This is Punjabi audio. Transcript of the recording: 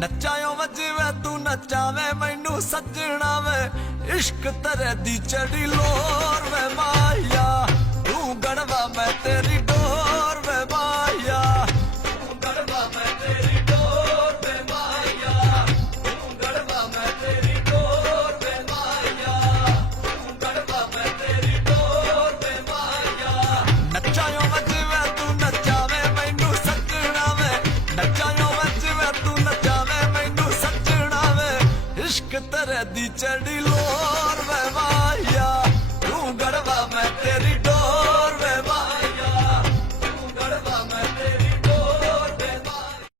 ਨੱਚਾਇਓ ਵਜਵੇ ਤੂੰ ਨੱਚਾਵੇਂ ਮੈਨੂੰ ਸੱਜਣਾ ਵੇ ਇਸ਼ਕ ਤੇਰੇ ਦੀ ਚੜੀ ਲੋਰ ਵੇ ਮਾਇਆ ਤੂੰ ਗੜਵਾ ਮੈਂ ਤੇਰੀ ਡੋਰ ਵੇ ਮਾਇਆ ਤੂੰ ਗੜਵਾ ਮੈਂ ਤੇਰੀ ਡੋਰ ਵੇ ਮਾਇਆ ਤੂੰ ਗੜਵਾ ਮੈਂ ਤੇਰੀ ਡੋਰ ਵੇ ਮਾਇਆ ਤੂੰ ਗੜਵਾ ਮੈਂ ਤੇਰੀ ਡੋਰ ਵੇ ਮਾਇਆ ਨੱਚਾਇਓ ਵਜਵੇ ਤੂੰ ਨੱਚਾਵੇਂ ਮੈਨੂੰ ਸੱਜਣਾ ਵੇ ਨੱਚਾਇਓ ਵਜਵੇ ਤੂੰ ਨੱਚਾਵੇਂ ਮੈਨੂੰ ਸੱਜਣਾ ਵੇ ਇਸ਼ਕ ਤੇਰੇ ਦੀ ਚੜੀ ਲੋਰ ਵੇ ਮਾਇਆ